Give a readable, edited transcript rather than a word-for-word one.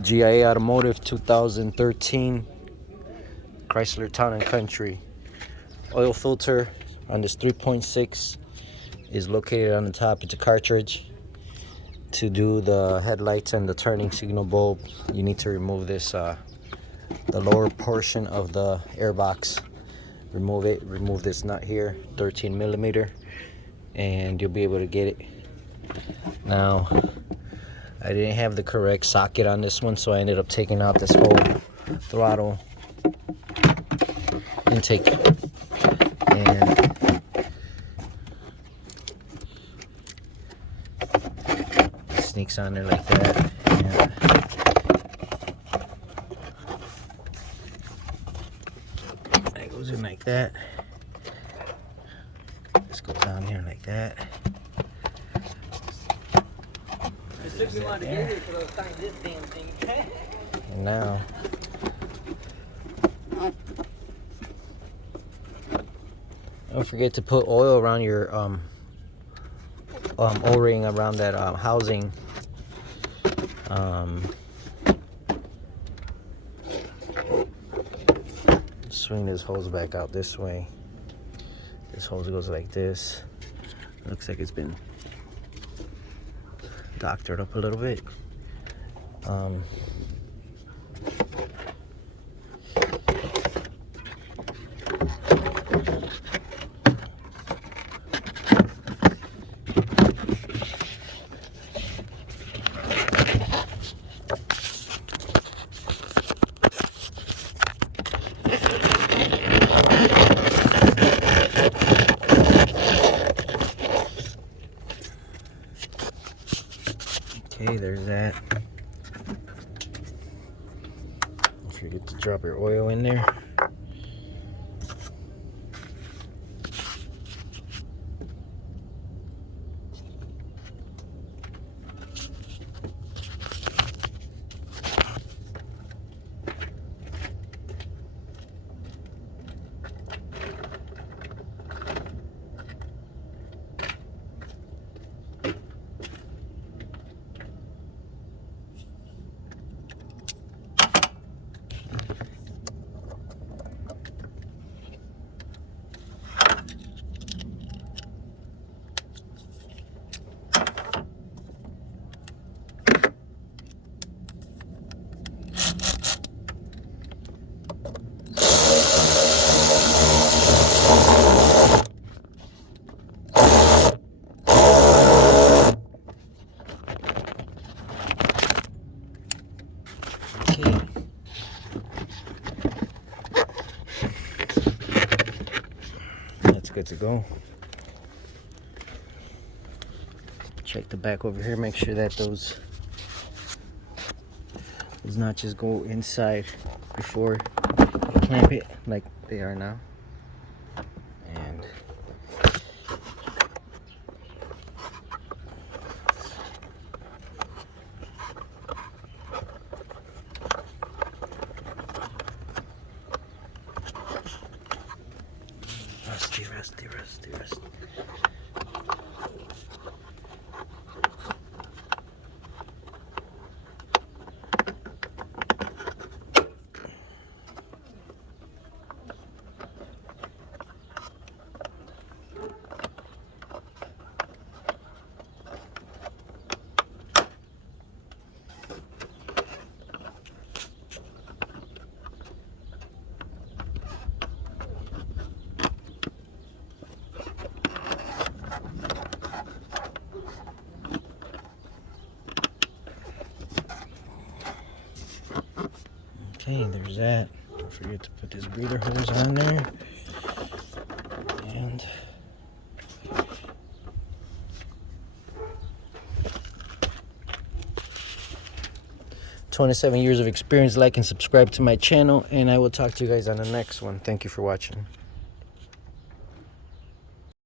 G.I.A Automotive 2013 Chrysler Town and Country. Oil filter on this 3.6 is located on the top. It's a cartridge. To do the headlights and the turning signal bulb, you need to remove this, the lower portion of the air box. Remove it. Remove this nut here, 13 millimeter, and you'll be able to get it. Now, I didn't have the correct socket on this one, so I ended up taking out this whole throttle intake, and it sneaks on there like that. And it goes in like that. This goes down here like that. And now don't forget to put oil around your O-ring around that housing. Swing this hose back out this way. This hose goes like this. Looks like it's been doctored up a little bit. Okay, there's that. Don't forget to drop your oil in there. That's good to go. Check the back over here, make sure that those notches go inside before you clamp it like they are now. And rusty. Okay, there's that. Don't forget to put this breather hose on there. And 27 years of experience. Like and subscribe to my channel, and I will talk to you guys on the next one. Thank you for watching.